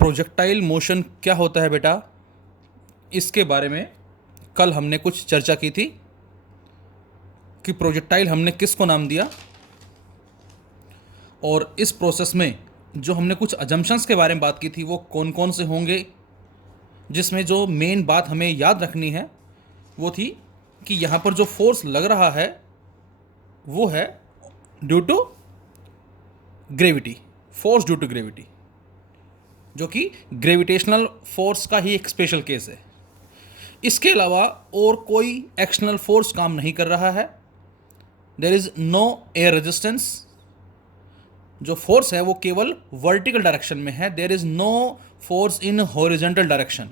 Projectile motion क्या होता है बेटा, इसके बारे में कल हमने कुछ चर्चा की थी कि प्रोजेक्टाइल हमने किसको नाम दिया, और इस प्रोसेस में जो हमने कुछ अजम्पशंस के बारे में बात की थी वो कौन कौन से होंगे, जिसमें जो मेन बात हमें याद रखनी है वो थी कि यहाँ पर जो फोर्स लग रहा है वो है due to gravity, force due to gravity, जो कि ग्रेविटेशनल फोर्स का ही एक स्पेशल केस है। इसके अलावा और कोई एक्सटर्नल फोर्स काम नहीं कर रहा है। There is no air resistance, जो फोर्स है वो केवल वर्टिकल डायरेक्शन में है। There is no force in horizontal direction.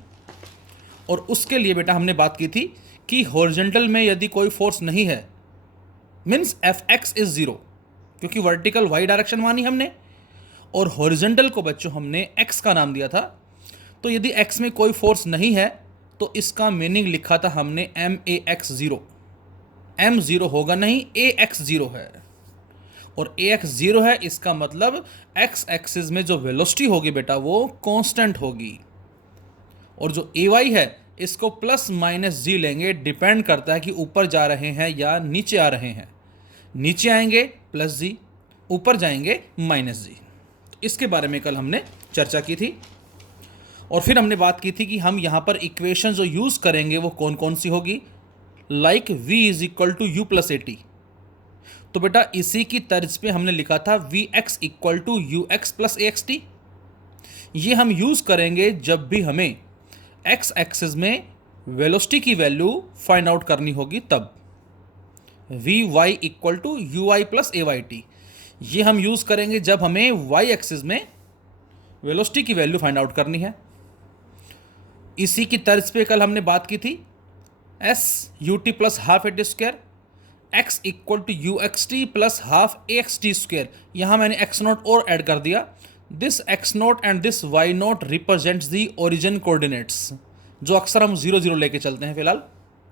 और उसके लिए बेटा हमने बात की थी कि हॉरिजॉन्टल में यदि कोई फोर्स नहीं है means F x is zero, क्योंकि वर्टिकल वाई डायरेक्शन मानी हमने और हॉरिजॉन्टल को बच्चों हमने एक्स का नाम दिया था। तो यदि एक्स में कोई फोर्स नहीं है तो इसका मीनिंग लिखा था हमने M A X zero. M zero होगा नहीं, ए एक्स जीरो है, और ए एक्स जीरो है, इसका मतलब एक्स एक्सिस में जो वेलोसिटी होगी बेटा वो कांस्टेंट होगी। और जो ए वाई है इसको प्लस माइनस जी लेंगे, डिपेंड करता है कि ऊपर जा रहे हैं या नीचे आ रहे हैं। नीचे आएंगे प्लस जी, ऊपर जाएंगे माइनस जी। तो इसके बारे में कल हमने चर्चा की थी। और फिर हमने बात की थी कि हम यहाँ पर इक्वेशन जो यूज़ करेंगे वो कौन कौन सी होगी, like v is equal to U plus A T. तो बेटा इसी की तर्ज पे हमने लिखा था V X equal to U X plus A x T. ये हम यूज़ करेंगे जब भी हमें एक्स एक्सिस में वेलोसिटी की वैल्यू फाइंड आउट करनी होगी, तब V Y equal to U Y plus A Y T. ये हम यूज़ करेंगे जब हमें वाई एक्सिस में वेलोसिटी की वैल्यू फाइंड आउट करनी है। इसी की तर्ज पे कल हमने बात की थी S U T plus half A T square X equal to U x T plus half A x T square. यहाँ मैंने एक्स नोट और ऐड कर दिया। This X naught and this Y naught represents the origin coordinates, जो अक्सर हम 0 0 लेके चलते हैं फिलहाल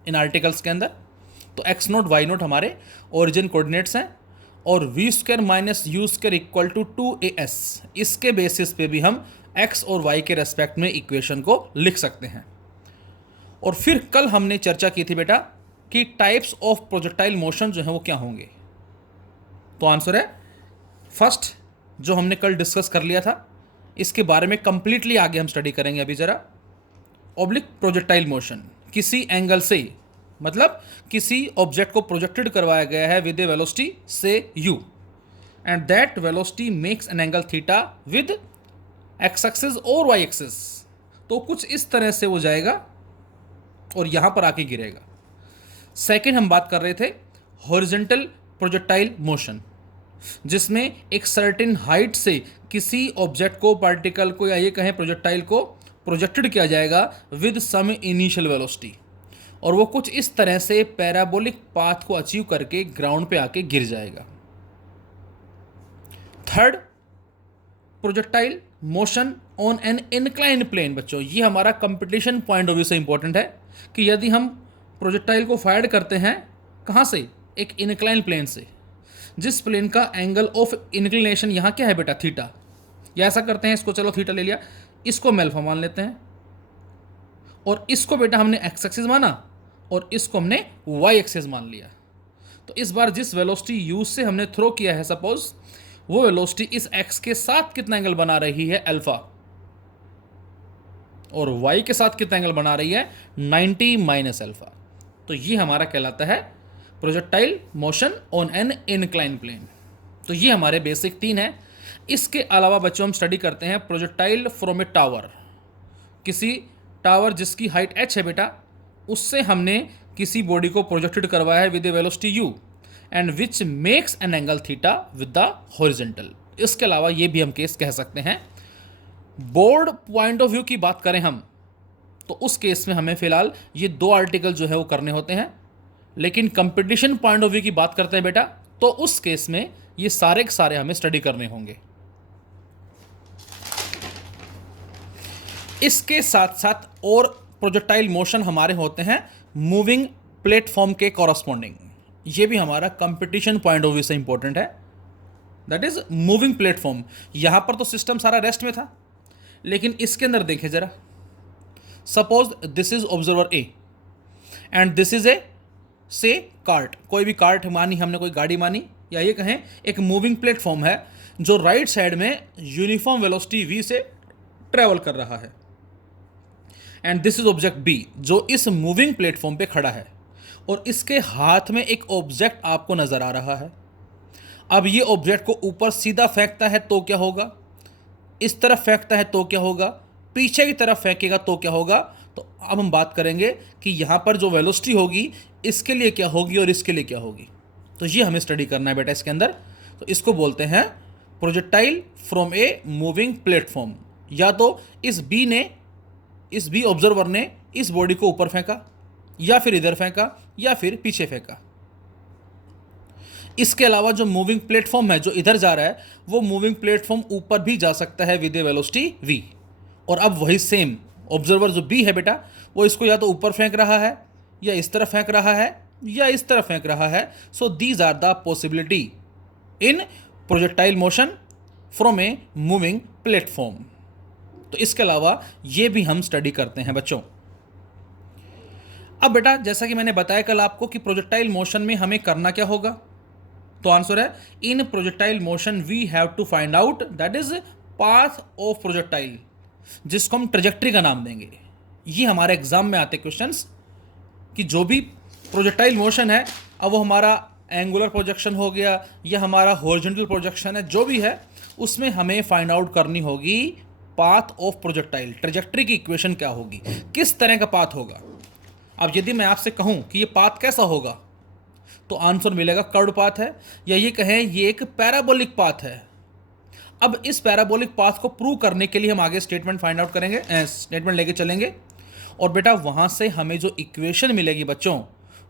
इन आर्टिकल्स के अंदर। तो एक्स नोट वाई नोट हमारे ओरिजिन कोऑर्डिनेट्स हैं, और V square minus you square equal to 2as, इसके बेसिस पे भी हम एक्स और वाई के रेस्पेक्ट में इक्वेशन को लिख सकते हैं। और फिर कल हमने चर्चा की थी बेटा कि टाइप्स ऑफ प्रोजेक्टाइल मोशन जो है वो क्या होंगे। तो आंसर है फर्स्ट, जो हमने कल डिस्कस कर लिया था, इसके बारे में कंप्लीटली आगे हम स्टडी करेंगे अभी जरा। ऑब्लिक प्रोजेक्टाइल मोशन, किसी एंगल से, मतलब किसी ऑब्जेक्ट को प्रोजेक्टेड करवाया गया है विद ए वेलोसिटी से u, and that velocity makes an angle theta with x axis और वाई एक्सिस। तो कुछ इस तरह से वो जाएगा और यहां पर आके गिरेगा। सेकंड हम बात कर रहे थे हॉरिजॉन्टल प्रोजेक्टाइल मोशन, जिसमें एक सर्टेन हाइट से किसी ऑब्जेक्ट को, पार्टिकल को या ये कहें प्रोजेक्टाइल को प्रोजेक्टेड किया जाएगा विद सम इनिशियल वेलोसिटी, और वो कुछ इस तरह से पैराबोलिक पाथ को अचीव करके ग्राउंड पे आके गिर जाएगा। Third, projectile motion on an incline plane. बच्चों ये हमारा कंपटीशन पॉइंट ऑफ व्यू से इंपॉर्टेंट है कि यदि हम प्रोजेक्टाइल को फायर करते हैं कहाँ से, एक इनक्लाइन प्लेन से, जिस प्लेन का एंगल ऑफ इंक्लिनेशन यहाँ क्या है बेटा, थीटा। या ऐसा करते हैं, इसको चलो थीटा ले लिया, इसको हम अल्फा मान लेते हैं, और इसको बेटा हमने एक्स एक्सिस माना और इसको हमने वाई एक्सिस मान लिया। तो इस बार जिस वेलोसिटी यू से हमने थ्रो किया है, सपोज वो वेलोसिटी इस एक्स के साथ कितना एंगल बना रही है, अल्फा, और वाई के साथ कितना एंगल बना रही है, 90 माइनस अल्फा। तो ये हमारा कहलाता है projectile motion on an incline plane. तो ये हमारे बेसिक 3 हैं। इसके अलावा बच्चों हम स्टडी करते हैं प्रोजेक्टाइल फ्रॉम ए टावर। किसी टावर जिसकी हाइट h है बेटा, उससे हमने किसी बॉडी को प्रोजेक्टेड करवाया है with A velocity u and which makes an angle theta with the horizontal. इसके अलावा ये भी हम केस कह सकते हैं। बोर्ड पॉइंट ऑफ व्यू की बात करें हम, तो उस केस में हमें फिलहाल ये 2 आर्टिकल जो है वो करने होते हैं, लेकिन कंपटीशन पॉइंट ऑफ व्यू की बात करते हैं बेटा, तो उस केस में ये सारे के सारे हमें स्टडी करने होंगे। इसके साथ साथ और प्रोजेक्टाइल मोशन हमारे होते हैं मूविंग प्लेटफॉर्म के कॉरस्पॉन्डिंग। ये भी हमारा कंपटीशन पॉइंट ऑफ व्यू से इंपॉर्टेंट है, दैट इज मूविंग प्लेटफॉर्म। यहां पर तो सिस्टम सारा रेस्ट में था, लेकिन इसके अंदर देखें ज़रा, suppose this is observer A and this is a से कार्ट, कोई भी कार्ट मानी हमने, कोई गाड़ी मानी, या ये कहें एक मूविंग प्लेटफॉर्म है जो राइट साइड में यूनिफॉर्म वेलोसिटी v से ट्रेवल कर रहा है। And this is object B जो इस मूविंग प्लेटफॉर्म पे खड़ा है और इसके हाथ में एक ऑब्जेक्ट आपको नजर आ रहा है। अब ये ऑब्जेक्ट को ऊपर सीधा फेंकता है तो क्या होगा, इस तरफ फेंकता है तो क्या होगा, पीछे की तरफ फेंकेगा तो क्या होगा। तो अब हम बात करेंगे कि यहाँ पर जो वेलोसिटी होगी इसके लिए क्या होगी और इसके लिए क्या होगी। तो ये हमें स्टडी करना है बेटा इसके अंदर। तो इसको बोलते हैं projectile from a moving platform. या तो इस बी ऑब्जर्वर ने इस बॉडी को ऊपर फेंका, या फिर इधर फेंका, या फिर पीछे फेंका। इसके अलावा जो मूविंग प्लेटफॉर्म है जो इधर जा रहा है, वो मूविंग प्लेटफॉर्म ऊपर भी जा सकता है विद ए वेलोसिटी v। और अब वही सेम ऑब्जर्वर जो बी है बेटा, वो इसको या तो ऊपर फेंक रहा है, या इस तरफ फेंक रहा है, या इस तरफ फेंक रहा है। So these are the possibility in projectile motion from a moving platform. तो इसके अलावा ये भी हम स्टडी करते हैं बच्चों। अब बेटा जैसा कि मैंने बताया कल आपको कि प्रोजेक्टाइल मोशन में हमें करना क्या होगा, तो आंसर है in projectile motion we have to find out that is path of projectile, जिसको हम ट्रेजेक्ट्री का नाम देंगे। ये हमारे एग्जाम में आते क्वेश्चंस कि जो भी प्रोजेक्टाइल मोशन है, अब वो हमारा एंगुलर प्रोजेक्शन हो गया या हमारा हॉरिजॉन्टल प्रोजेक्शन है, जो भी है उसमें हमें फाइंड आउट करनी होगी पाथ ऑफ प्रोजेक्टाइल। ट्रेजेक्ट्री की इक्वेशन क्या होगी, किस तरह का पाथ होगा। अब यदि मैं आपसे कहूं कि ये पाथ कैसा होगा, तो आंसर मिलेगा कर्व्ड पाथ है, या ये कहें ये एक पैराबोलिक पाथ है। अब इस पैराबोलिक पाथ को प्रूव करने के लिए हम आगे स्टेटमेंट फाइंड आउट करेंगे, स्टेटमेंट लेके चलेंगे। और बेटा वहाँ से हमें जो इक्वेशन मिलेगी बच्चों,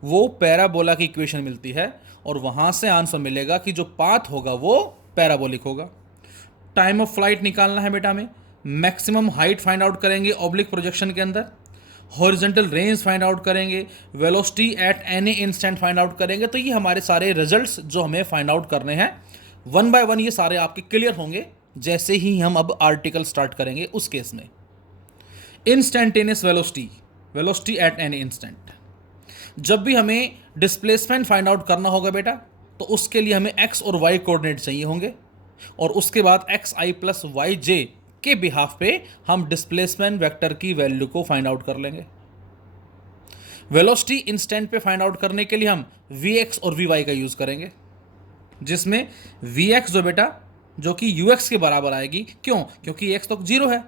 वो पैराबोला की इक्वेशन मिलती है, और वहाँ से आंसर मिलेगा कि जो पाथ होगा वो पैराबोलिक होगा। टाइम ऑफ फ्लाइट निकालना है बेटा हमें, मैक्सिमम हाइट फाइंड आउट करेंगे ऑब्लिक प्रोजेक्शन के अंदर, हॉरिजॉन्टल रेंज फाइंड आउट करेंगे, velocity at any instant find out करेंगे। तो ये हमारे सारे रिजल्ट्स जो हमें फाइंड आउट करने हैं, वन बाय वन ये सारे आपके क्लियर होंगे जैसे ही हम अब आर्टिकल स्टार्ट करेंगे। उस केस में instantaneous velocity, velocity at any instant. जब भी हमें डिस्प्लेसमेंट फाइंड आउट करना होगा बेटा, तो उसके लिए हमें एक्स और वाई कोऑर्डिनेट चाहिए होंगे, और उसके बाद एक्स आई प्लस वाई जे के बिहाफ पे हम डिस्प्लेसमेंट वेक्टर की वैल्यू को फाइंड आउट कर लेंगे। वेलोसिटी इंस्टेंट पे फाइंड आउट करने के लिए हम वी एक्स और वी वाई का यूज करेंगे, जिसमें वी एक्स जो बेटा जो कि यू एक्स के बराबर आएगी। क्यों? क्योंकि एक्स तो जीरो है,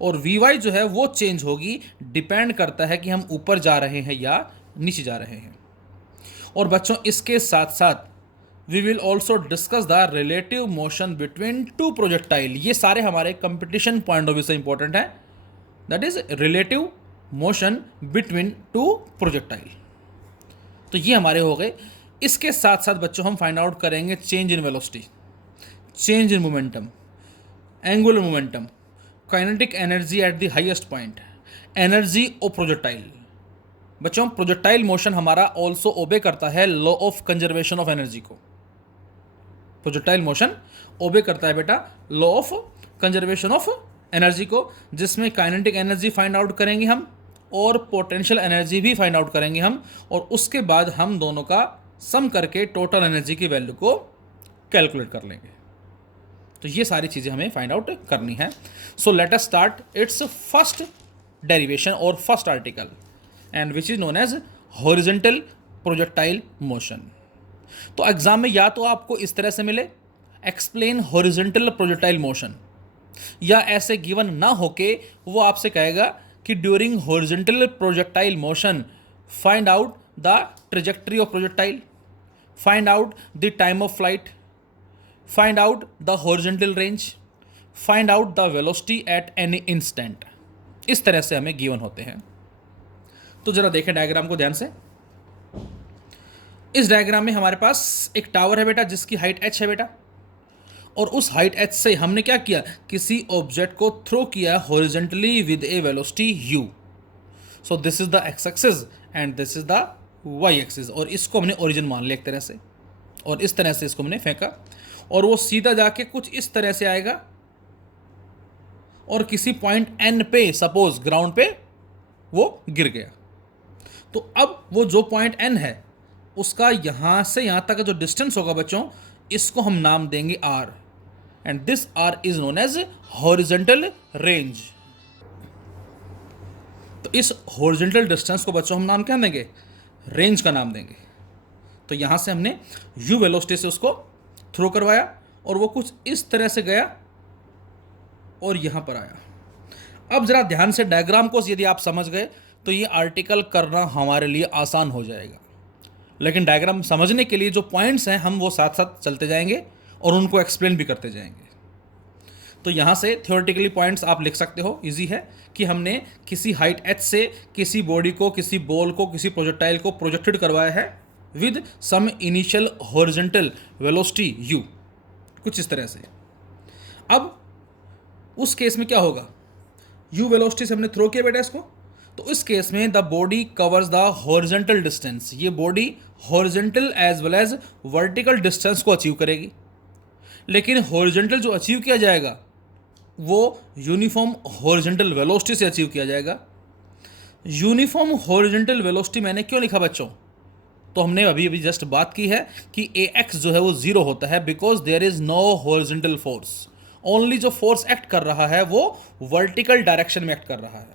और वी वाई जो है वो चेंज होगी, डिपेंड करता है कि हम ऊपर जा रहे हैं या नीचे जा रहे हैं। और बच्चों इसके साथ साथ we will also discuss the relative motion between two projectile. ये सारे हमारे कंपटीशन पॉइंट ऑफ व्यू से इंपॉर्टेंट है, that is relative motion between two projectile. तो ये हमारे हो गए। इसके साथ साथ बच्चों हम फाइंड आउट करेंगे change in velocity, change in momentum, angular momentum, kinetic energy at the highest point, energy of projectile. बच्चों प्रोजेक्टाइल मोशन हमारा ऑल्सो ओबे करता है law of conservation of energy को। प्रोजेक्टाइल मोशन ओबे करता है बेटा law of conservation of energy को, जिसमें काइनेटिक एनर्जी फाइंड आउट करेंगे हम, और पोटेंशियल एनर्जी भी फाइंड आउट करेंगे हम, और उसके बाद हम दोनों का सम करके टोटल एनर्जी की वैल्यू को कैलकुलेट कर लेंगे। तो ये सारी चीज़ें हमें फाइंड आउट करनी है। So let us start its first derivation और first article, and which is known as horizontal projectile motion. तो एग्जाम में या तो आपको इस तरह से मिले एक्सप्लेन हॉरिजॉन्टल प्रोजेक्टाइल मोशन, या ऐसे गिवन ना होके वो आपसे कहेगा कि during horizontal projectile motion find out the trajectory of projectile, find out the time of flight, find out the horizontal range, find out the velocity at any instant. इस तरह से हमें गिवन होते हैं। तो जरा देखें डायग्राम को ध्यान से। इस डायग्राम में हमारे पास एक टावर है बेटा जिसकी हाइट h है बेटा, और उस हाइट h से हमने क्या किया, किसी ऑब्जेक्ट को थ्रो किया horizontally with A velocity u। So this is the x axis and this is the y axis, और इसको हमने ओरिजिन मान लिया एक तरह से, और इस तरह से इसको हमने फेंका, और वो सीधा जाके कुछ इस तरह से आएगा, और किसी पॉइंट एन पे सपोज ग्राउंड पे वो गिर गया, तो अब वो जो पॉइंट एन है उसका यहां से यहां तक का जो डिस्टेंस होगा बच्चों, इसको हम नाम देंगे R, and this R is known as horizontal range. तो इस हॉरिजॉन्टल डिस्टेंस को बच्चों हम नाम क्या देंगे, रेंज का नाम देंगे। तो यहां से हमने यू वेलोसिटी से उसको थ्रो करवाया और वो कुछ इस तरह से गया और यहां पर आया। अब जरा ध्यान से डायग्राम को यदि आप समझ गए तो ये आर्टिकल करना हमारे लिए आसान हो जाएगा, लेकिन डायग्राम समझने के लिए जो पॉइंट्स हैं हम वो साथ साथ चलते जाएंगे और उनको एक्सप्लेन भी करते जाएंगे। तो यहाँ से थ्योरेटिकली पॉइंट्स आप लिख सकते हो, इजी है कि हमने किसी हाइट h से किसी बॉडी को, किसी बॉल को, किसी प्रोजेक्टाइल को प्रोजेक्टेड करवाया है with some initial horizontal velocity u, कुछ इस तरह से। अब उस केस में क्या होगा, u वेलोसिटी से हमने थ्रो किया बेटा इसको, तो इस केस में the body covers the horizontal distance, ये body horizontal as well as vertical distance को अचीव करेगी। लेकिन हॉरिजॉन्टल जो अचीव किया जाएगा वो यूनिफॉर्म हॉरिजॉन्टल वेलोसिटी से अचीव किया जाएगा। यूनिफॉर्म हॉरिजॉन्टल वेलोसिटी मैंने क्यों लिखा बच्चों, तो हमने अभी अभी जस्ट बात की है कि ax जो है वो जीरो होता है because there is no horizontal force, only जो फोर्स एक्ट कर रहा है वो वर्टिकल डायरेक्शन में एक्ट कर रहा है।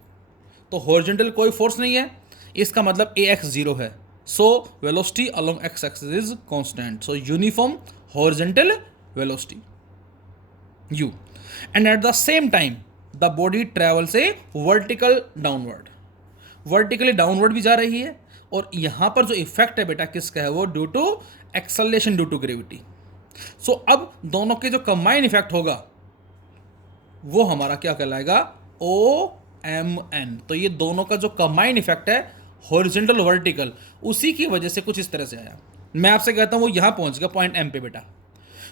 तो हॉरिजॉन्टल कोई फोर्स नहीं है, इसका मतलब ax जीरो है, so velocity along x axis is constant, so uniform horizontal velocity u, and at the same time the body travels a vertical downward, vertically downward भी जा रही है। और यहां पर जो इफेक्ट है बेटा किसका है, वो due to acceleration due to gravity. So अब दोनों के जो कंबाइन इफेक्ट होगा वो हमारा क्या कहलाएगा, OMN। तो ये दोनों का जो कंबाइन इफेक्ट है हॉरिजॉन्टल वर्टिकल, उसी की वजह से कुछ इस तरह से आया। मैं आपसे कहता हूं वो यहां पहुंच गया पॉइंट M पे बेटा,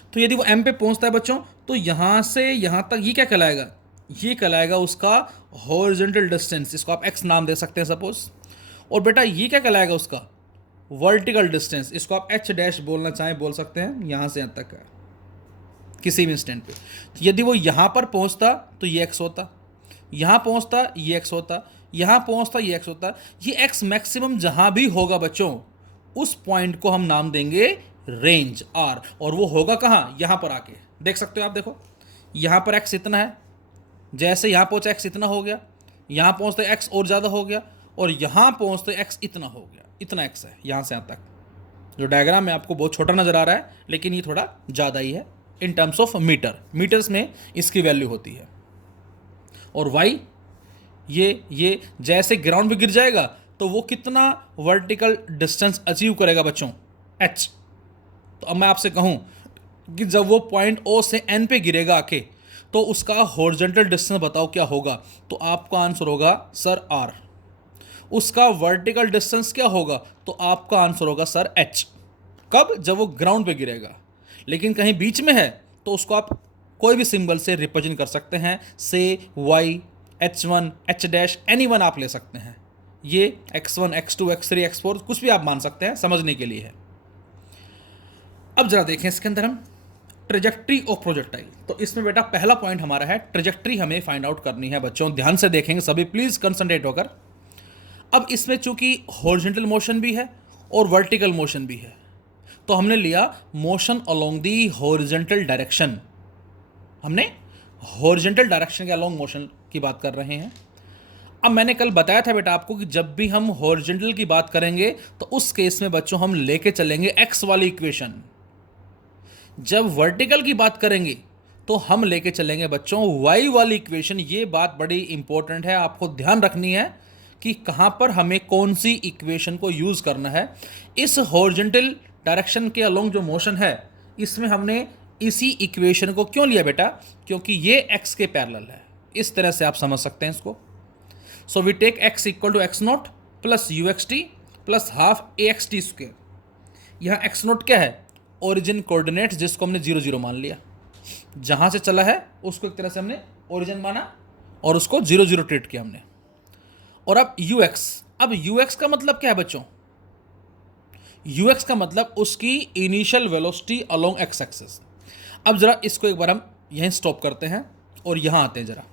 तो यदि वो M पे पहुंचता है बच्चों तो यहां से यहां तक ये क्या कहलाएगा, ये कहलाएगा उसका हॉरिजॉन्टल डिस्टेंस, इसको आप x नाम दे सकते हैं सपोज। और बेटा ये क्या कहलाएगा उसका वर्टिकल डिस्टेंस, इसको आप h डैश बोलना चाहें बोल सकते हैं, यहां से यहां तक का किसी भी इंस्टेंट पे। तो यदि वो यहां पर पहुंचता तो ये x होता, यहां पहुंचता ये x होता, यहां पहुंचता ये x होता। ये x मैक्सिमम जहां भी होगा बच्चों उस पॉइंट को हम नाम देंगे रेंज R, और वो होगा कहाँ, यहां पर आके देख सकते हो आप, देखो यहां पर x इतना है, जैसे यहां पहुंचा x इतना हो गया, यहां पहुंचते x और ज़्यादा हो गया, और यहां पहुंचते x इतना हो गया, इतना x है यहां से यहां तक। जो डायग्राम में आपको बहुत छोटा नज़र आ रहा है लेकिन ये थोड़ा ज़्यादा ही है in terms of meter, meters में इसकी वैल्यू होती है। और y ये जैसे ग्राउंड पे गिर जाएगा तो वो कितना वर्टिकल डिस्टेंस अचीव करेगा बच्चों, h। तो अब मैं आपसे कहूं कि जब वो पॉइंट O से N पे गिरेगा आके तो उसका हॉरिजॉन्टल डिस्टेंस बताओ क्या होगा, तो आपका आंसर होगा सर R। उसका वर्टिकल डिस्टेंस क्या होगा, तो आपका आंसर होगा सर h। कब, जब वो ग्राउंड पे गिरेगा। लेकिन कहीं बीच में है तो उसको आप कोई भी सिंबल से रिप्रेजेंट कर सकते हैं, से y, h1, h dash, any one आप ले सकते हैं। ये x1, x2, x3, x4 कुछ भी आप मान सकते हैं, समझने के लिए है। अब जरा देखें इसके अंदर हम ट्रेजेक्ट्री ऑफ प्रोजेक्टाइल। तो इसमें बेटा पहला पॉइंट हमारा है ट्रेजेक्ट्री हमें फाइंड आउट करनी है बच्चों, ध्यान से देखेंगे सभी प्लीज कंसंट्रेट होकर। अब इसमें चूंकि हॉरिजॉन्टल मोशन भी है और वर्टिकल मोशन भी है, तो हमने लिया motion along the horizontal direction, हमने हॉरिजॉन्टल डायरेक्शन के अलोंग मोशन की बात कर रहे हैं। अब मैंने कल बताया था बेटा आपको कि जब भी हम हॉरिजॉन्टल की बात करेंगे तो उस केस में बच्चों हम लेके चलेंगे x वाली इक्वेशन, जब वर्टिकल की बात करेंगे तो हम लेके चलेंगे बच्चों y वाली इक्वेशन। ये बात बड़ी इंपॉर्टेंट है, आपको ध्यान रखनी है कि कहां पर हमें कौन सी इक्वेशन को यूज करना है। इस हॉरिजॉन्टल डायरेक्शन के अलोंग जो मोशन है इसमें हमने इसी इक्वेशन को क्यों लिया बेटा, क्योंकि ये x के पैरेलल है। इस तरह से आप समझ सकते हैं इसको। So we take x equal to x naught plus uxt plus half axt square. यहाँ x नॉट क्या है, ओरिजिन कोऑर्डिनेट, जिसको हमने 0 0 मान लिया, जहां से चला है उसको एक तरह से हमने ओरिजिन माना और उसको 0 0 ट्रीट किया हमने। और अब ux, अब ux का मतलब क्या है बच्चों, ux का मतलब उसकी initial velocity along x axis. अब जरा इसको एक बार हम यहीं स्टॉप करते हैं और यहां आते हैं जरा।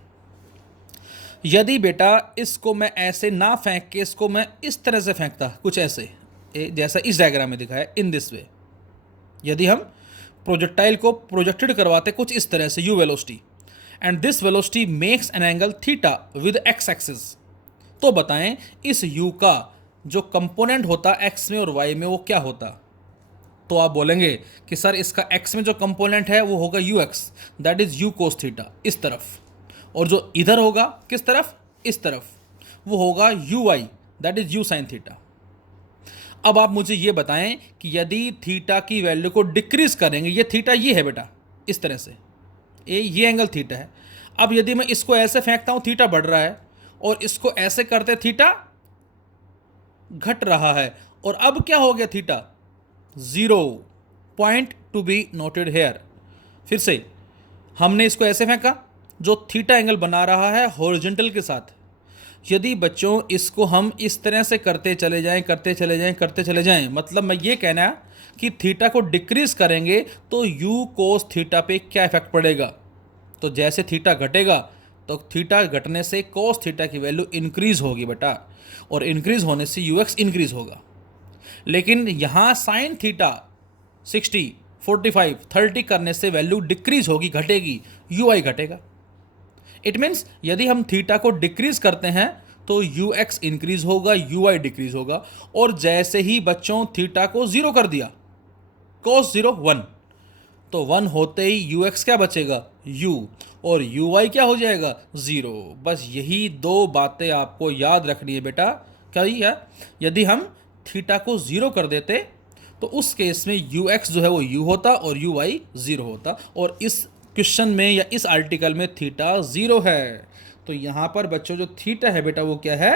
यदि बेटा इसको मैं ऐसे ना फेंक के इसको मैं इस तरह से फेंकता, कुछ ऐसे, जैसा इस डायग्राम में दिखा है, इन दिस वे, यदि हम प्रोजेक्टाइल को प्रोजेक्टेड करवाते कुछ इस तरह से u velocity, and this velocity makes an angle theta with x axis, तो बताएं इस u का जो कंपोनेंट होता x में और y में वो क्या होता। तो आप बोलेंगे कि सर इसका x में जो कंपोनेंट है वो होगा ux, that is u cos theta, इस तरफ, और जो इधर होगा किस तरफ, इस तरफ, वो होगा uy, that is u sine theta. अब आप मुझे ये बताएं कि यदि थीटा की वैल्यू को डिक्रीज करेंगे, ये थीटा ये है बेटा, इस तरह से, ये एंगल थीटा है। अब यदि मैं इसको ऐसे फेंकता हूं, थीटा बढ़ रहा है, और इसको ऐसे करते थीटा घट रहा है, और अब क्या हो गया, theta 0, point to be noted here. फिर से हमने इसको ऐसे फेंका, जो थीटा एंगल बना रहा है हॉरिजॉन्टल के साथ। यदि बच्चों इसको हम इस तरह से करते चले जाएं, करते चले जाएं, करते चले जाएं, मतलब मैं ये कहना कि थीटा को डिक्रीज करेंगे तो u कोस थीटा पे क्या इफेक्ट पड़ेगा। तो जैसे थीटा घटेगा तो थीटा घटने से कोस थीटा की वैल्यू इंक्रीज होगी बेटा, और इंक्रीज होने से ux इंक्रीज होगा। लेकिन यहाँ साइन थीटा 60, 45, 30 करने से वैल्यू डिक्रीज होगी, घटेगी, ui घटेगा। इट मीन्स यदि हम थीटा को डिक्रीज करते हैं तो ux इंक्रीज होगा, ui डिक्रीज होगा, और जैसे ही बच्चों थीटा को 0 कर दिया, cos 0 1, तो 1 होते ही ux क्या बचेगा, u, और ui क्या हो जाएगा, 0। बस यही दो बातें आपको याद रखनी है बेटा। क्या ही है, यदि हम थीटा को 0 कर देते तो उस केस में ux जो है वो u होता और ui 0 होता, और इस क्वेश्चन में या इस आर्टिकल में थीटा 0 है। तो यहाँ पर बच्चों जो थीटा है बेटा वो क्या है,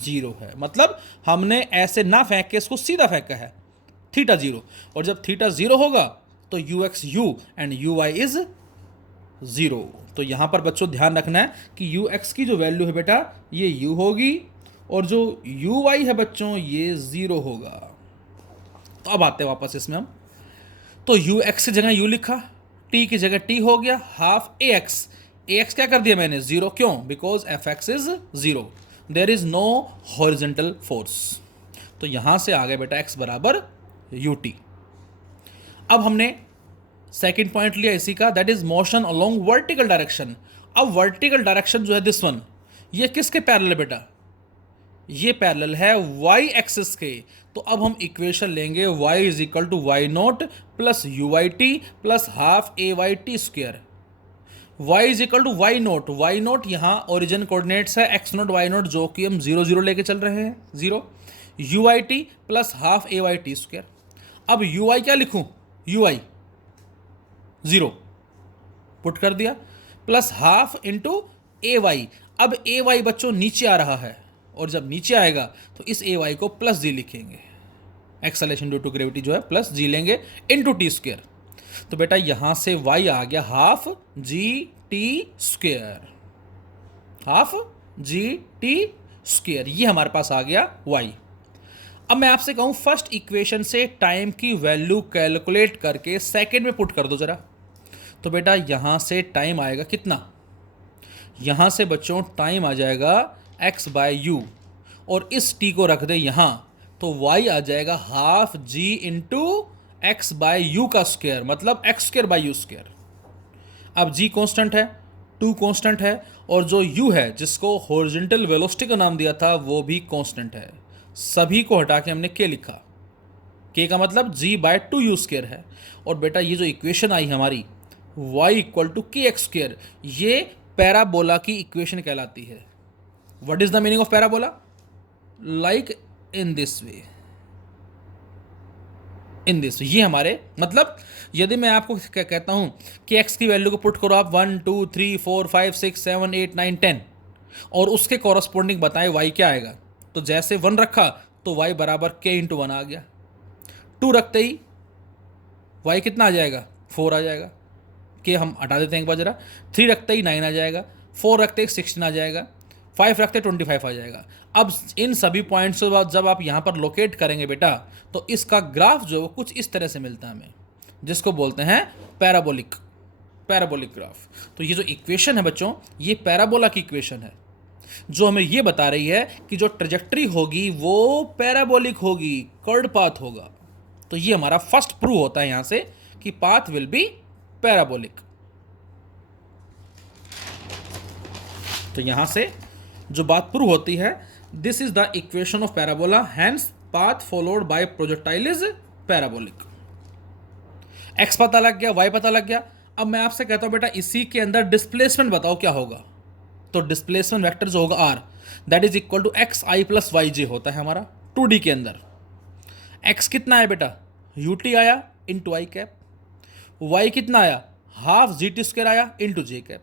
0 है। मतलब हमने ऐसे ना फेंक के इसको सीधा फेंका है, थीटा 0, और जब थीटा 0 होगा तो ux u and ui is 0। तो यहाँ पर बच्चों ध्यान रखना है कि ux की जो वैल्यू है बेटा ये u होगी, और जो ui है बच्चों ये 0 होगा। तो अब आते हैं वापस इसमें हम, तो ux की जगह u लिखा, t की जगह t हो गया, हाफ ax क्या कर दिया मैंने, 0, क्यों, because fx is 0, there is no horizontal force. तो यहां से आ गया बेटा x बराबर ut। अब हमने सेकेंड पॉइंट लिया इसी का, that is motion along vertical direction. अब वर्टिकल डायरेक्शन जो है दिस वन, ये किसके पैरेलल है बेटा, ये पैरेलल है y एक्सिस के। तो अब हम इक्वेशन लेंगे y is equal to y naught plus u y t plus half a Y t square. y is equal to y naught यहाँ ओरिजिन कोऑर्डिनेट्स है x नोट y नोट, जो कि हम 0 0 लेके चल रहे हैं, 0, u y t plus half a Y t square. अब यू आई क्या लिखूं, यू आई 0 पुट कर दिया, plus half into a y. अब ए वाई बच्चों नीचे आ रहा है, और जब नीचे आएगा तो इस ए वाई को प्लस जी लिखेंगे, एक्सेलेरेशन ड्यू टू ग्रेविटी जो है प्लस जी लेंगे इनटू टी स्क्वायर। तो बेटा यहां से y आ गया half g t square, half g t square, ये हमारे पास आ गया y। अब मैं आपसे कहूं फर्स्ट इक्वेशन से टाइम की वैल्यू कैलकुलेट करके सेकेंड में पुट कर दो जरा। तो बेटा यहां से टाइम आएगा कितना, यहां से बच्चों टाइम आ जाएगा x बाय यू, और इस t को रख दे यहाँ, तो y आ जाएगा half g into x by u का स्क्वायर, मतलब x square by u square. अब g कांस्टेंट है, 2 कांस्टेंट है, और जो u है जिसको हॉरिजॉन्टल वेलोसिटी का नाम दिया था वो भी कांस्टेंट है। सभी को हटा के हमने k लिखा, k का मतलब g बाय 2 यू स्क्वायर है। और बेटा ये जो इक्वेशन आई हमारी y इक्वल टू के एक्स स्क्वायर, ये पैराबोला की इक्वेशन कहलाती है। What is the meaning of parabola, like in this way, in this, ये हमारे मतलब यदि मैं आपको कहता हूं कि x की वैल्यू को पुट करो आप 1 2 3 4 5 6 7 8 9 10, और उसके कॉरस्पॉन्डिंग बताएं y क्या आएगा, तो जैसे 1 रखा तो y बराबर k इंटू 1 आ गया, 2 रखते ही y कितना आ जाएगा, 4 आ जाएगा, k हम हटा देते हैं एक बार जरा, 3 रखते ही 9 आ जाएगा, 4 रखते ही 16 आ जाएगा, 5 रखते 25 आ जाएगा। अब इन सभी पॉइंट्स के बाद जब आप यहाँ पर लोकेट करेंगे बेटा, तो इसका ग्राफ जो है कुछ इस तरह से मिलता है हमें, जिसको बोलते हैं पैराबोलिक ग्राफ। तो ये जो इक्वेशन है बच्चों, ये पैराबोला की इक्वेशन है। जो हमें ये बता रही है कि जो ट्रेजेक्ट्री होगी वो पैराबोलिक होगी, कर्ड पाथ होगा। तो ये हमारा फर्स्ट प्रूव होता है यहां से कि पाथ विल बी पैराबोलिक। तो यहां से जो बात प्रूव होती है, this is the equation of parabola, hence path followed by projectile is parabolic. X पता लग गया, वाई पता लग गया। अब मैं आपसे कहता हूं बेटा इसी के अंदर डिस्प्लेसमेंट बताओ क्या होगा। तो डिस्प्लेसमेंट वेक्टर जो होगा R, that is equal to x i plus y j होता है हमारा 2D के अंदर। एक्स कितना है बेटा, यू टी आया इंटू आई कैप। वाई कितना आया, हाफ जी टी स्क्वायर आया इंटू जे कैप।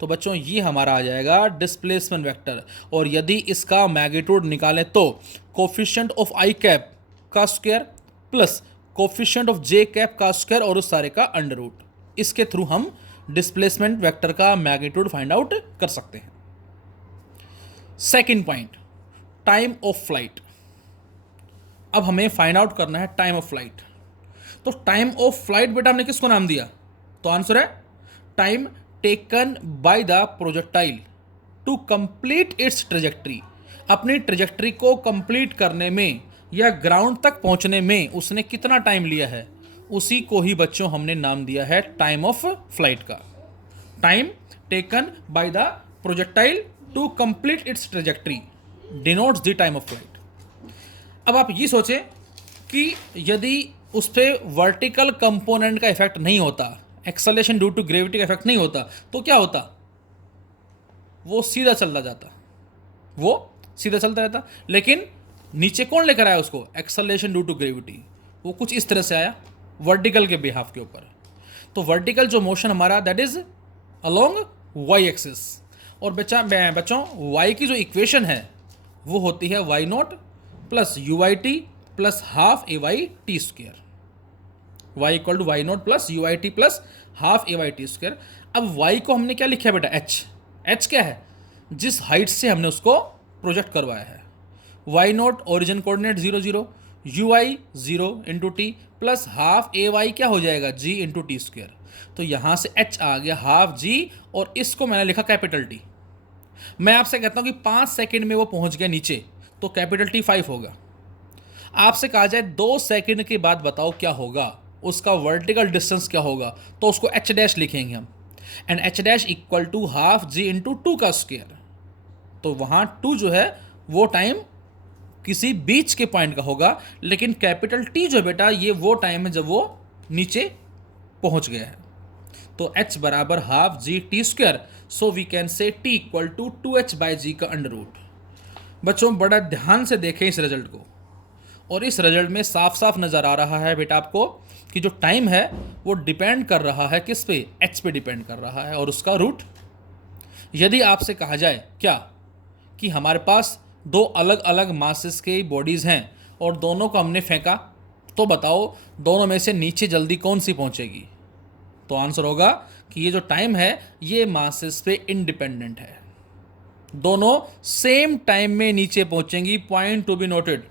तो बच्चों ये हमारा आ जाएगा डिस्प्लेसमेंट वेक्टर। और यदि इसका मैग्नीट्यूड निकालें तो कोफिशिएंट ऑफ आई कैप का square plus coefficient of j cap का स्क्वायर और उस सारे का अंडर रूट, इसके थ्रू हम डिस्प्लेसमेंट वेक्टर का मैग्नीट्यूड फाइंड आउट कर सकते हैं। Second point, time of flight. अब हमें फाइंड आउट करना है टाइम ऑफ फ्लाइट। तो टाइम ऑफ फ्लाइट बेटा हमने किसको नाम दिया, तो आंसर है time taken by the projectile to complete its trajectory. अपनी ट्रेजेक्ट्री को कंप्लीट करने में या ग्राउंड तक पहुंचने में उसने कितना टाइम लिया है, उसी को ही बच्चों हमने नाम दिया है टाइम ऑफ फ्लाइट का। Time taken by the projectile to complete its trajectory denotes the time of flight. अब आप ये सोचें कि यदि उस पर वर्टिकल कंपोनेंट का इफेक्ट नहीं होता, एक्सेलरेशन ड्यू टू ग्रेविटी का इफेक्ट नहीं होता, तो क्या होता, वो सीधा चलता जाता, वो सीधा चलता रहता। लेकिन नीचे कौन लेकर आया उसको, एक्सेलरेशन ड्यू टू ग्रेविटी, वो कुछ इस तरह से आया वर्टिकल के बिहाफ के ऊपर। तो वर्टिकल जो मोशन हमारा that is along y axis. और बच्चों वाई की जो इक्वेशन है वो होती है y naught plus u y t plus half a Y t square. Y equal to y naught plus u i t plus half a Y t square. अब y को हमने क्या लिखा है बेटा, एच। एच क्या है, जिस हाइट से हमने उसको प्रोजेक्ट करवाया है। Y naught origin coordinate 0 0, u i 0 into t plus half a y क्या हो जाएगा, जी इंटू टी स्क्वेयर। तो यहाँ से एच आ गया हाफ जी, और इसको मैंने लिखा कैपिटल टी। मैं आपसे कहता हूँ कि 5 सेकेंड में वो पहुँच गया नीचे, तो कैपिटल टी 5 होगा। आपसे कहा जाए 2 सेकेंड के बाद बताओ क्या होगा, उसका वर्टिकल डिस्टेंस क्या होगा, तो उसको एच डैश लिखेंगे हम। And h dash equal to half g into 2 का स्क्वायर। तो वहाँ 2 जो है वो टाइम किसी बीच के पॉइंट का होगा, लेकिन कैपिटल टी जो बेटा ये वो टाइम है जब वो नीचे पहुंच गया है। तो h बराबर half g t square, so we can say t equal to 2h by g का अंडर रूट। बच्चों बड़ा ध्यान से देखें इस रिजल्ट को, और इस रिजल्ट में साफ साफ नज़र आ रहा है बेटा आपको कि जो टाइम है वो डिपेंड कर रहा है किस पे, h पे डिपेंड कर रहा है और उसका रूट। यदि आपसे कहा जाए क्या कि हमारे पास 2 अलग अलग मासेस के बॉडीज़ हैं और दोनों को हमने फेंका, तो बताओ दोनों में से नीचे जल्दी कौन सी पहुंचेगी, तो आंसर होगा कि ये जो टाइम है ये मासेस पे इंडिपेंडेंट है, दोनों सेम टाइम में नीचे पहुंचेंगी। पॉइंट टू बी नोटेड,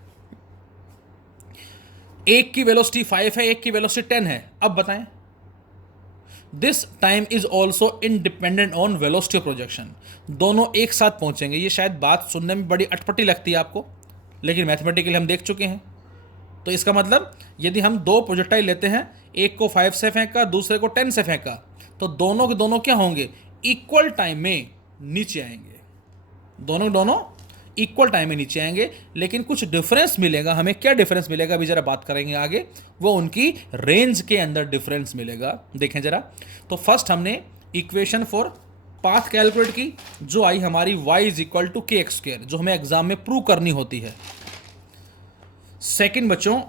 एक की वेलोसिटी 5 है, एक की वेलोसिटी 10 है। अब बताएं, this time is also independent on velocity of projection. दोनों एक साथ पहुंचेंगे। ये शायद बात सुनने में बड़ी अटपटी लगती है आपको, लेकिन मैथमेटिकली हम देख चुके हैं। तो इसका मतलब यदि हम 2 प्रोजेक्टाइल लेते हैं, एक को 5 से फेंका, दूसरे को 10 से फेंका, तो दोनों के दोनों क्या होंगे, इक्वल टाइम में नीचे आएंगे। दोनों के दोनों इक्वल टाइम में नीचे आएंगे, लेकिन कुछ डिफरेंस मिलेगा हमें। क्या डिफरेंस मिलेगा अभी जरा बात करेंगे आगे, वो उनकी रेंज के अंदर डिफरेंस मिलेगा। देखें जरा, तो फर्स्ट हमने इक्वेशन फॉर पाथ कैलकुलेट की, जो आई हमारी y इज इक्वल टू के एक्स स्क्वायर, जो हमें एग्जाम में प्रूव करनी होती है। सेकेंड बच्चों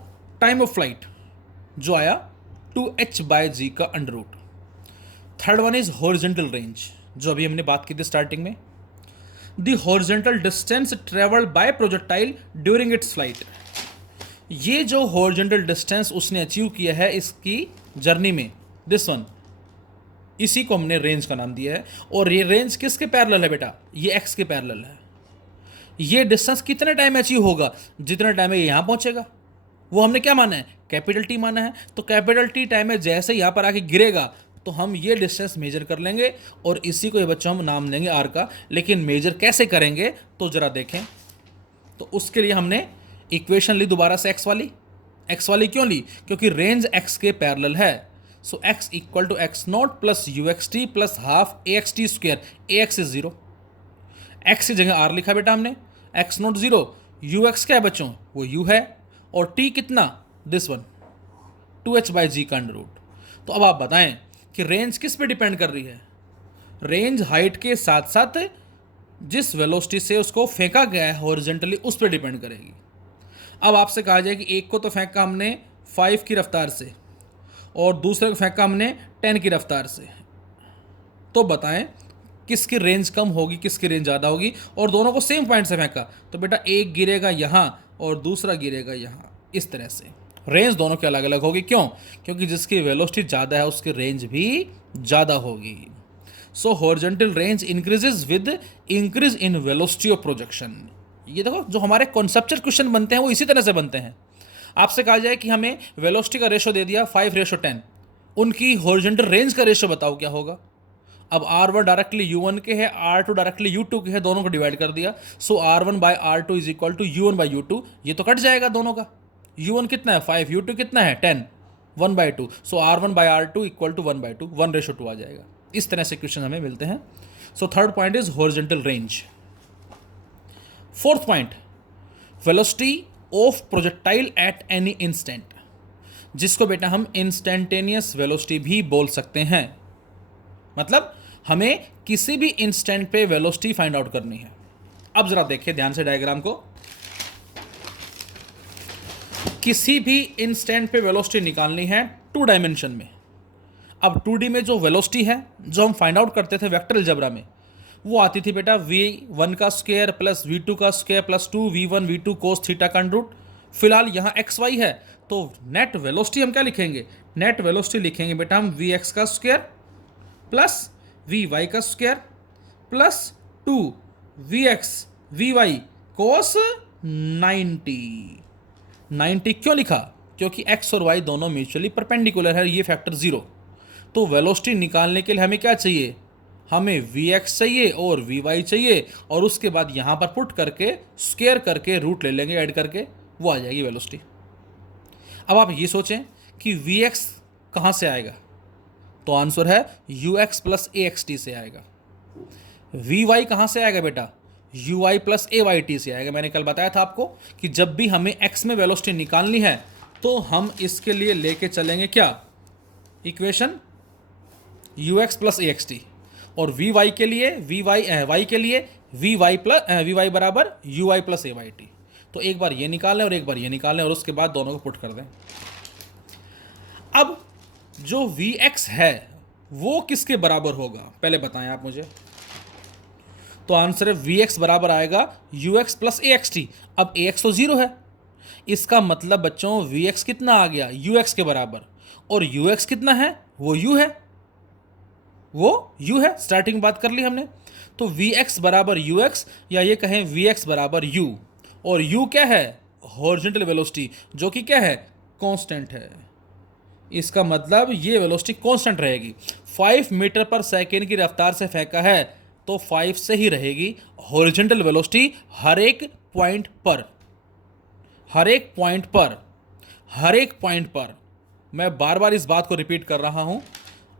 टाइम ऑफ फ्लाइट, जो आया 2h बाय जी का under root. Third one is horizontal range, जो अभी हमने बात की थी स्टार्टिंग में, the horizontal distance travelled by projectile during its flight. ये जो हॉरिजॉन्टल डिस्टेंस उसने अचीव किया है इसकी जर्नी में, दिस वन, इसी को हमने रेंज का नाम दिया है। और ये रेंज किसके पैरेलल है बेटा, ये x के पैरेलल है। ये डिस्टेंस कितने टाइम में अचीव होगा, जितने टाइम में ये यहाँ पहुँचेगा। वो हमने क्या माना है, कैपिटल टी माना है। तो कैपिटल टी टाइम में जैसे यहाँ पर आके गिरेगा तो हम ये डिस्टेंस मेजर कर लेंगे और इसी को ये बच्चों हम नाम देंगे आर का। लेकिन मेजर कैसे करेंगे तो ज़रा देखें। तो उसके लिए हमने इक्वेशन ली दोबारा से एक्स वाली क्यों ली? क्योंकि रेंज एक्स के पैरेलल है। So x equal to x naught plus u x T plus half A x t square. A x is zero, x की जगह आर लिखा बेटा हमने, x naught zero, u x क्या है बच्चों? वो यू है, और टी कितना? This one, 2h by g का अंडर रूट। तो अब आप बताएं कि रेंज किस पे डिपेंड कर रही है? रेंज हाइट के साथ साथ जिस वेलोसिटी से उसको फेंका गया है हॉरिजॉन्टली उस पर डिपेंड करेगी। अब आपसे कहा जाए कि एक को तो फेंका हमने 5 की रफ्तार से और दूसरे को फेंका हमने 10 की रफ्तार से, तो बताएं किसकी रेंज कम होगी, किसकी रेंज ज़्यादा होगी? और दोनों को सेम पॉइंट से फेंका तो बेटा एक गिरेगा यहाँ और दूसरा गिरेगा यहाँ, इस तरह से रेंज दोनों की अलग अलग होगी। क्यों? क्योंकि जिसकी वेलोसिटी ज़्यादा है उसकी रेंज भी ज़्यादा होगी। सो horizontal range increases with increase in velocity of projection. ये देखो जो हमारे कॉन्सेप्चुअल क्वेश्चन बनते हैं वो इसी तरह से बनते हैं। आपसे कहा जाए कि हमें वेलोसिटी का रेशो दे दिया 5:10, उनकी हॉरिजॉन्टल रेंज का रेशो बताओ क्या होगा? अब R1 डायरेक्टली U1 के है, R2 डायरेक्टली U2 के है, दोनों को डिवाइड कर दिया। So R1 by R2 is equal to U1 by U2। ये तो कट जाएगा दोनों का। U1 कितना है 5, U2 कितना है 10, 1/2। So R1 by R2 equal to 1/2, 1:2 आ जाएगा। इस तरह से क्वेश्चन हमें मिलते हैं। So third point is horizontal range. Fourth point, velocity of projectile at any instant, जिसको बेटा हम इंस्टेंटेनियस वेलोसिटी भी बोल सकते हैं। मतलब हमें किसी भी इंस्टेंट पे वेलोसिटी फाइंड आउट करनी है। अब जरा देखिए ध्यान से डायग्राम को। किसी भी इंस्टेंट पे वेलोसिटी निकालनी है 2 डायमेंशन में। अब 2D में जो वेलोसिटी है जो हम फाइंड आउट करते थे वेक्टर अलजेब्रा में, वो आती थी बेटा v1 का स्क्वायर प्लस v2 का square plus 2v1 v2 cos theta का अंडर रूट। फिलहाल यहाँ xy है तो नेट वेलोसिटी हम क्या लिखेंगे? नेट वेलोसिटी लिखेंगे बेटा हम vx का स्क्वायर प्लस vy का स्क्वायर प्लस 2vx vy कोस 90 क्यों लिखा? क्योंकि x और y दोनों म्यूचुअली परपेंडिकुलर है, ये फैक्टर 0। तो वेलोसिटी निकालने के लिए हमें क्या चाहिए? हमें vx चाहिए और vy चाहिए, और उसके बाद यहाँ पर पुट करके स्क्वायर करके रूट ले लेंगे ऐड करके, वो आ जाएगी वेलोसिटी। अब आप ये सोचें कि vx कहाँ से आएगा? तो आंसर है ux प्लस axt से आएगा। vy कहाँ से आएगा बेटा? uy प्लस ayt से आएगा। मैंने कल बताया था आपको कि जब भी हमें x में वेलोसिटी निकालनी है तो हम इसके लिए लेके चलेंगे क्या? इक्वेशन ux प्लस axt, और vy के लिए y के लिए vy बराबर uy प्लस ayt। तो एक बार ये निकाल लें और एक बार ये निकाल लें और उसके बाद दोनों को पुट कर दें। अब जो vx है वो किसके बराबर होगा पहले बताएं आप मुझे। तो आंसर है vx बराबर आएगा ux प्लस axt। अब ax तो 0 है, इसका मतलब बच्चों vx कितना आ गया? ux के बराबर, और ux कितना है? वो u है। स्टार्टिंग बात कर ली हमने। तो vx बराबर ux, या ये कहें vx बराबर u, और u क्या है? हॉरिजॉन्टल वेलोसिटी, जो कि क्या है? कांस्टेंट है। इसका मतलब ये वेलोसिटी कांस्टेंट रहेगी। 5 मीटर पर सेकेंड की रफ्तार से फेंका है तो 5 से ही रहेगी हॉरिजॉन्टल वेलोसिटी हर एक पॉइंट पर। मैं बार बार इस बात को रिपीट कर रहा हूं,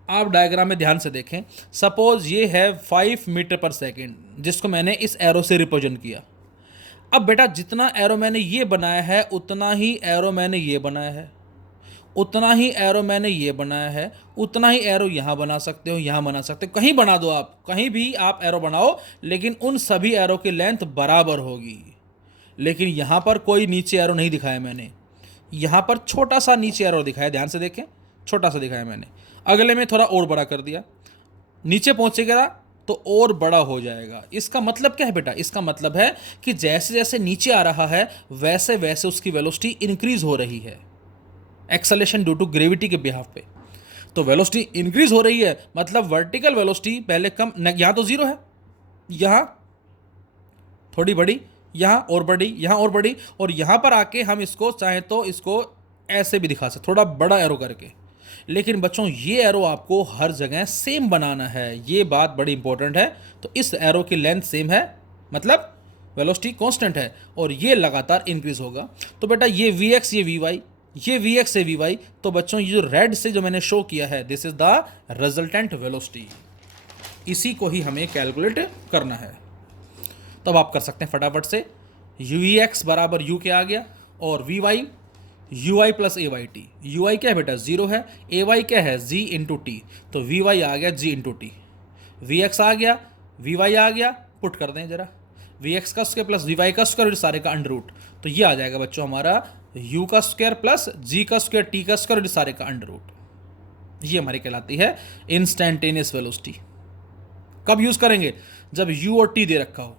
आप डायग्राम में ध्यान से देखें। सपोज ये है 5 मीटर पर सेकेंड, जिसको मैंने इस एरो से रिप्रेजेंट किया। अब बेटा जितना एरो मैंने ये बनाया है उतना ही एरो मैंने ये बनाया है, उतना ही एरो मैंने ये बनाया है, उतना ही एरो यहाँ बना सकते हो, यहाँ बना सकते हो, कहीं बना दो आप, कहीं भी आप एरो बनाओ, लेकिन उन सभी एरो की लेंथ बराबर होगी। लेकिन यहाँ पर कोई नीचे एरो नहीं दिखाया मैंने, यहाँ पर छोटा सा नीचे एरो दिखाया, ध्यान से देखें, छोटा सा दिखाया मैंने। अगले में थोड़ा और बड़ा कर दिया, नीचे पहुँचेगा तो और बड़ा हो जाएगा। इसका मतलब क्या है बेटा? इसका मतलब है कि जैसे जैसे नीचे आ रहा है वैसे वैसे उसकी वेलोसिटी इंक्रीज हो रही है, एक्सेलेरेशन ड्यू टू ग्रेविटी के बिहाफ पे। तो वेलोसिटी इंक्रीज हो रही है, मतलब वर्टिकल वेलोसिटी पहले कम, यहाँ तो 0 है, यहाँ थोड़ी बड़ी, यहाँ और बड़ी, यहाँ और बड़ी, और यहाँ पर आके हम इसको चाहे तो इसको ऐसे भी दिखा सकते, थोड़ा बड़ा एरो करके। लेकिन बच्चों ये एरो आपको हर जगह सेम बनाना है, ये बात बड़ी इंपॉर्टेंट है। तो इस एरो की लेंथ सेम है, मतलब वेलोसिटी कांस्टेंट है और ये लगातार इंक्रीज होगा। तो बेटा ये Vx ये Vy, ये Vx से Vy, तो बच्चों ये जो रेड से जो मैंने शो किया है, this is the resultant velocity. इसी को ही हमें कैलकुलेट करना है। तो अब आप कर सकते हैं फटाफट से, Vx बराबर U के आ गया और Vy ui plus A Y t. U i क्या है बेटा, जीरो है, ए वाई क्या है, जी इंटू टी, तो वी वाई आ गया g into t, v x आ गया, वी वाई आ गया, पुट कर दें जरा, वी एक्स का स्क्वायर प्लस वी वाई का स्क्वायर सारे का अंडर रूट, तो ये आ जाएगा बच्चों हमारा u का स्क्वायर प्लस जी का स्क्वायर टी का स्क्वायर सारे का अंडर रूट। ये हमारी कहलाती है इंस्टैंटेनियस वेलोसिटी। कब यूज करेंगे, जब u और t दे रखा हो।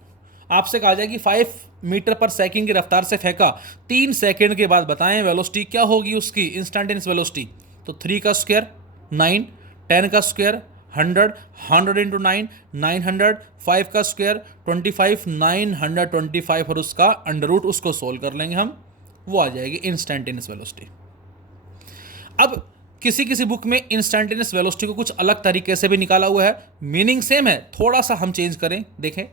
आपसे कहा जाए कि 5 मीटर पर सेकंड की रफ्तार से फेंका, 3 सेकंड के बाद बताएं वेलोसिटी क्या होगी उसकी, इंस्टैंटेनियस वेलोसिटी। तो 3 का स्क्वायर 9, 10 का स्क्वायर 100, 100 इंटू 9 900, 5 का स्क्वायर 25, 925 और उसका अंडर रूट, उसको सोल्व कर लेंगे हम, वो आ जाएगी इंस्टैंटेनियस वेलोसिटी। अब किसी किसी बुक में इंस्टैंटेनियस वेलोसिटी को कुछ अलग तरीके से भी निकाला हुआ है, मीनिंग सेम है, थोड़ा सा हम चेंज करें। देखें,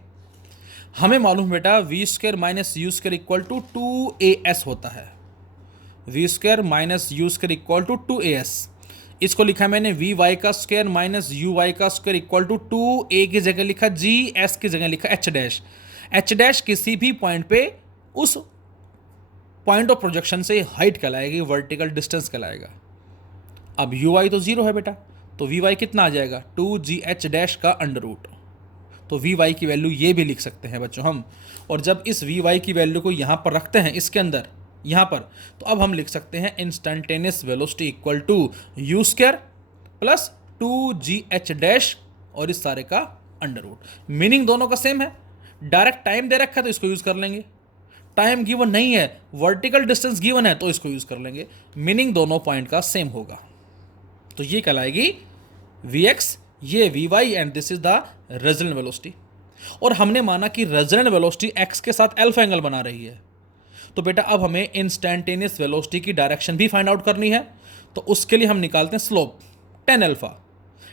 हमें मालूम बेटा v square minus you square equal to 2as होता है, v square minus you square equal to 2as। इसको लिखा मैंने वी वाई का स्क्वायर माइनस यू वाई का स्क्वायर इक्वल टू 2a की जगह लिखा जी, एस की जगह लिखा एच डैश। एच डैश किसी भी पॉइंट पे उस पॉइंट ऑफ प्रोजेक्शन से हाइट कहलाएगी, वर्टिकल डिस्टेंस कहलाएगा। अब यू वाई तो जीरो है बेटा, तो वी वाई कितना आ जाएगा, 2gh डैश का अंडर रूट। तो वी वाई की वैल्यू ये भी लिख सकते हैं बच्चों हम, और जब इस वी वाई की वैल्यू को यहाँ पर रखते हैं इसके अंदर यहाँ पर, तो अब हम लिख सकते हैं instantaneous velocity equal to u square plus 2gh dash और इस सारे का अंडर रूट। मीनिंग दोनों का सेम है, डायरेक्ट टाइम दे रखा है तो इसको यूज़ कर लेंगे, टाइम गिवन नहीं है, वर्टिकल डिस्टेंस गिवन है तो इसको यूज़ कर लेंगे, मीनिंग दोनों पॉइंट का सेम होगा। तो ये कहलाएगी Vx, ये Vy and this is the resonant velocity. और हमने माना कि रेजोनेंट वेलोसिटी x के साथ अल्फा एंगल बना रही है, तो बेटा अब हमें इंस्टैंटेनियस वेलोसिटी की डायरेक्शन भी फाइंड आउट करनी है। तो उसके लिए हम निकालते हैं slope tan alpha,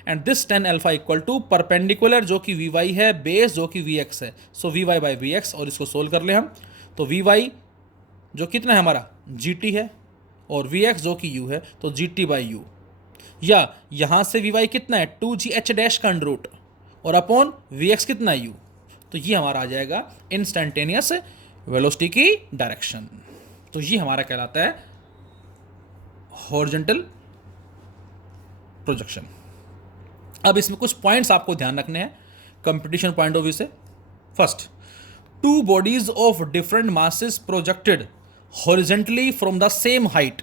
and this tan alpha equal to perpendicular जो कि Vy है, बेस जो कि Vx है, सो Vy बाई Vx, और इसको सोल्व कर ले हम। तो Vy जो कितना है हमारा gt है और Vx जो कि u है, तो gt बाई u, या यहां से Vy कितना है 2gh डैश का अंडर रूट और अपॉन Vx कितना है u, तो ये हमारा आ जाएगा इंस्टैंटेनियस वेलोसिटी की डायरेक्शन। तो ये हमारा कहलाता है हॉरिजॉन्टल प्रोजेक्शन। अब इसमें कुछ पॉइंट्स आपको ध्यान रखने हैं कंपटीशन पॉइंट ऑफ व्यू से। First, two bodies of different masses projected horizontally from the same height.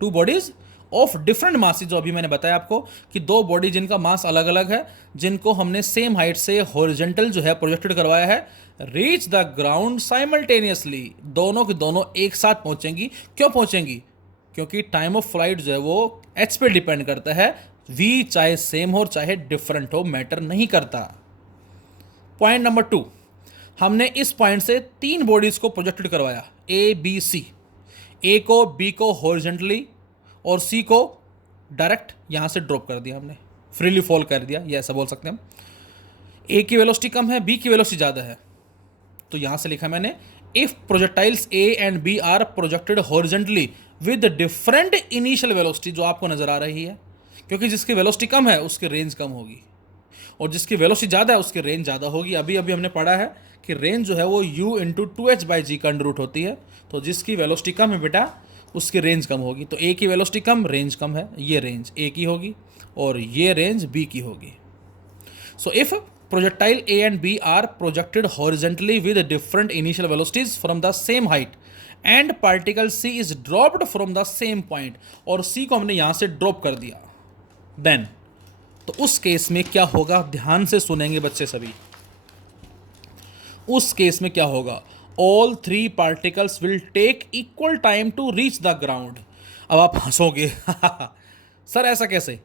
Two bodies of different masses, जो अभी मैंने बताया आपको कि दो बॉडी जिनका मास अलग अलग है, जिनको हमने सेम हाइट से हॉरिजॉन्टल जो है प्रोजेक्टेड करवाया है, रीच द ग्राउंड साइमल्टेनियसली, दोनों की दोनों एक साथ पहुंचेंगी। क्यों पहुंचेंगी, क्योंकि टाइम ऑफ फ्लाइट जो है वो एच पे डिपेंड करता है, वी चाहे सेम हो चाहे डिफरेंट हो मैटर नहीं करता। पॉइंट नंबर 2, हमने इस पॉइंट से 3 बॉडीज को प्रोजेक्टेड करवाया, ए बी सी, ए को बी को हॉरिजॉन्टली और सी को डायरेक्ट यहां से ड्रॉप कर दिया हमने, फ्रीली फॉल कर दिया, ये ऐसा बोल सकते हैं हम। ए की वेलोसिटी कम है, बी की वेलोसिटी ज़्यादा है, तो यहां से लिखा मैंने if projectiles a and b are projected horizontally with different initial velocity, जो आपको नजर आ रही है, क्योंकि जिसकी वेलोसिटी कम है उसकी रेंज कम होगी और जिसकी वेलोसिटी ज़्यादा है उसकी रेंज ज़्यादा होगी। अभी अभी हमने पढ़ा है कि रेंज जो है वो u into 2h by g का अंडर रूट होती है, तो जिसकी वेलोसिटी कम है बेटा उसकी रेंज कम होगी। तो a की वेलोसिटी कम, रेंज कम है, ये रेंज a की होगी और ये रेंज b की होगी। So if projectile A and B are projected horizontally with different initial velocities from the same height and particle C is dropped from the same point, और C को हमने यहां से ड्रॉप कर दिया, then तो उस केस में क्या होगा, ध्यान से सुनेंगे बच्चे सभी। उस केस में क्या होगा, all 3 particles will take equal time to reach the ground। अब आप हंसोगे सर ऐसा कैसे,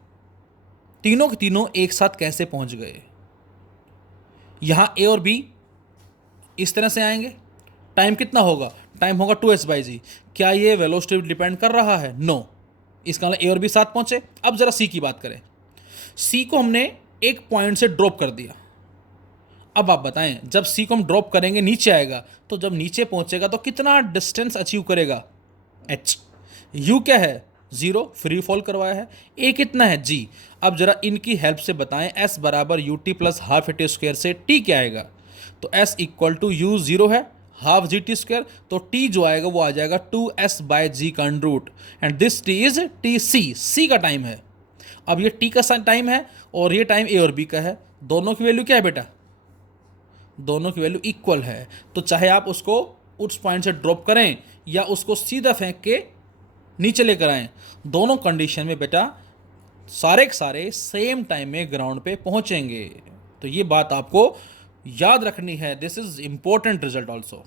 तीनों के तीनों एक साथ कैसे पहुंच गए। यहां ए और बी इस तरह से आएंगे, टाइम कितना होगा, टाइम होगा 2h बाई जी। क्या ये वेलोसिटी डिपेंड कर रहा है, नो, इसका मतलब ए और बी साथ पहुंचे। अब जरा सी की बात करें, सी को हमने एक पॉइंट से ड्रॉप कर दिया। अब आप बताएं, जब सी को हम ड्रॉप करेंगे नीचे आएगा, तो जब नीचे पहुंचेगा तो कितना डिस्टेंस अचीव करेगा, एच। यू क्या है, 0, फ्री फॉल करवाया है। ए कितना है, जी। अब जरा इनकी हेल्प से बताएं, एस बराबर you T plus half A T square से टी क्या आएगा, तो एस इक्वल टू यू 0 है, हाफ जी टी स्क्वायर, तो टी जो आएगा वो आ जाएगा 2s बाय जी का under root, and this T is T C, सी का टाइम है। अब ये टी का टाइम है और ये टाइम ए और बी का है, दोनों की वैल्यू क्या है बेटा, दोनों की वैल्यू इक्वल है। तो चाहे आप उसको उस पॉइंट से ड्रॉप करें या उसको सीधा फेंक के नीचे लेकर आएं, दोनों कंडीशन में बेटा सारे के सारे सेम टाइम में ग्राउंड पे पहुंचेंगे। तो ये बात आपको याद रखनी है, this is important result also.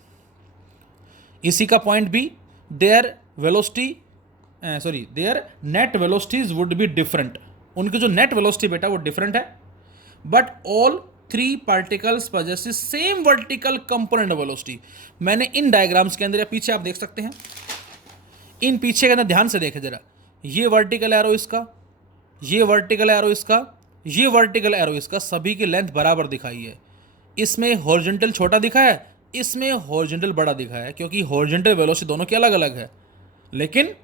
इसी का पॉइंट भी, their velocity their net velocities would be different, उनकी जो नेट वेलोसिटी बेटा वो डिफरेंट है, but all 3 particles possesses same vertical component velocity. मैंने इन डायग्राम्स के अंदर या पीछे आप देख सकते हैं, इन पीछे के अंदर ध्यान से देखें जरा, ये वर्टिकल एरो इसका, ये वर्टिकल एरो इसका, ये वर्टिकल एरो इसका, सभी की लेंथ बराबर दिखाई है। इसमें हॉरिजॉन्टल छोटा दिखा है, इसमें हॉरिजॉन्टल बड़ा दिखा है, क्योंकि हॉरिजॉन्टल वेलोसिटी दोनों की अलग अलग है। लेकिन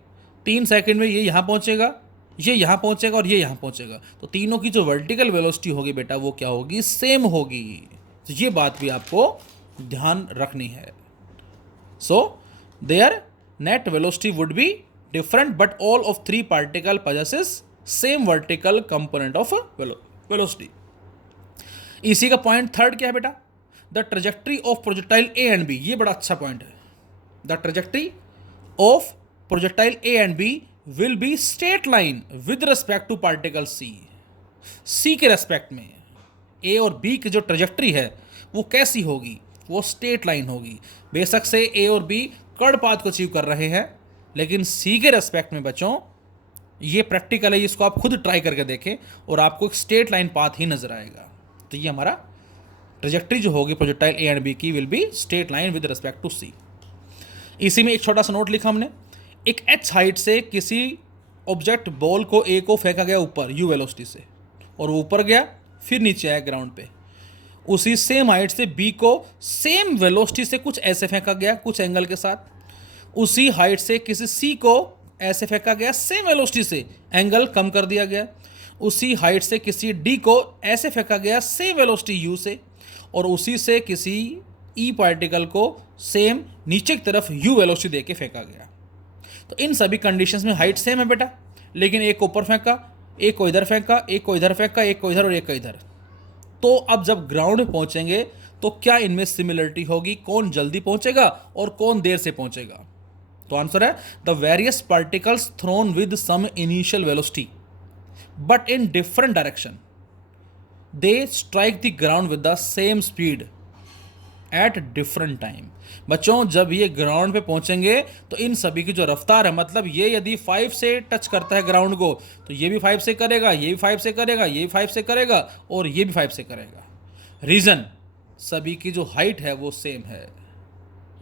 3 सेकंड में ये यहाँ पहुँचेगा, ये यहाँ पहुँचेगा और ये यहाँ पहुँचेगा, तो तीनों की जो वर्टिकल वेलोसिटी होगी बेटा वो क्या होगी, सेम होगी। तो ये बात भी आपको ध्यान रखनी है। So their net velocity would be different but all of 3 particle possesses same vertical component of velocity. इसी का पॉइंट थर्ड क्या है बेटा, the trajectory of projectile A and B, ये बड़ा अच्छा पॉइंट है। The trajectory of projectile A and B will be straight line with respect to particle C, C के रेस्पेक्ट में ए और बी की जो ट्रेजेक्ट्री है वो कैसी होगी, वो स्ट्रेट लाइन होगी। बेशक से ए और बी कर्ड पाथ को अचीव कर रहे हैं, लेकिन सी के रेस्पेक्ट में बच्चों ये प्रैक्टिकल है, इसको आप खुद ट्राई करके देखें और आपको एक स्ट्रेट लाइन पाथ ही नजर आएगा। तो ये हमारा ट्रेजेक्ट्री जो होगी प्रोजेक्टाइल ए एंड बी की will be straight line with respect to C. इसी में एक छोटा सा नोट लिखा हमने, एक h हाइट से किसी ऑब्जेक्ट बॉल को ए को फेंका गया ऊपर u वेलोसिटी से, और वो ऊपर गया फिर नीचे आया ग्राउंड पे। उसी सेम हाइट से b को सेम वेलोसिटी से कुछ ऐसे फेंका गया कुछ एंगल के साथ, उसी हाइट से किसी c को ऐसे फेंका गया सेम वेलोसिटी से, एंगल कम कर दिया गया। उसी हाइट से किसी d को ऐसे फेंका गया सेम वेलोसिटी u से, और उसी से किसी e पार्टिकल को सेम नीचे की तरफ u वेलोसिटी दे के फेंका गया। तो इन सभी कंडीशंस में हाइट सेम है बेटा, लेकिन एक को ऊपर फेंका, एक को इधर फेंका, एक को इधर फेंका, एक को इधर और एक को इधर। तो अब जब ग्राउंड में पहुंचेंगे तो क्या इनमें सिमिलरिटी होगी, कौन जल्दी पहुंचेगा और कौन देर से पहुंचेगा। तो आंसर है the various particles thrown with some initial velocity but in different direction they strike the ground with the same speed at different time. बच्चों जब ये ग्राउंड पे पहुंचेंगे तो इन सभी की जो रफ्तार है, मतलब ये यदि 5 से टच करता है ग्राउंड को तो ये भी 5 से करेगा, ये भी 5 से करेगा, ये भी 5 से करेगा और ये भी 5 से करेगा। रीजन, सभी की जो हाइट है वो सेम है,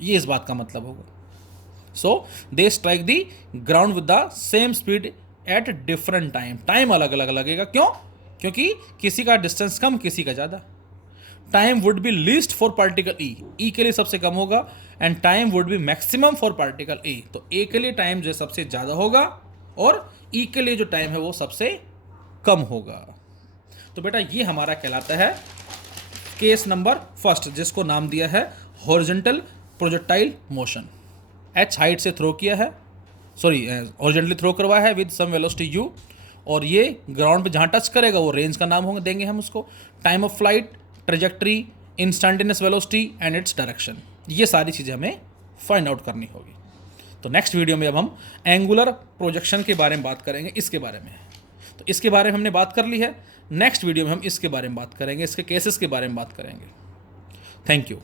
ये इस बात का मतलब होगा। So they strike the ground with the same speed at different time, time अलग अलग लगेगा। क्यों? क्योंकि किसी का डिस्टेंस कम, किसी का ज़्यादा। Time would be least for particle E के लिए सबसे कम होगा, and time would be maximum for particle A. तो ए के लिए टाइम जो सबसे ज़्यादा होगा और ई के लिए जो टाइम है वो सबसे कम होगा। तो बेटा ये हमारा कहलाता है केस नंबर फर्स्ट, जिसको नाम दिया है horizontal projectile motion. H height से थ्रो किया है, हॉरिजॉन्टली थ्रो करवाया है विद सम वेलोसिटी यू, और ये ग्राउंड पे जहाँ टच करेगा वो रेंज का नाम होगा, देंगे हम उसको। Time of flight, trajectory, instantaneous velocity and its direction, ये सारी चीज़ें हमें फाइंड आउट करनी होगी। तो नेक्स्ट वीडियो में अब हम एंगुलर प्रोजेक्शन के बारे में बात करेंगे, इसके बारे में। तो इसके बारे में हमने बात कर ली है, नेक्स्ट वीडियो में हम इसके बारे में बात करेंगे, इसके केसेस के बारे में बात करेंगे। Thank you.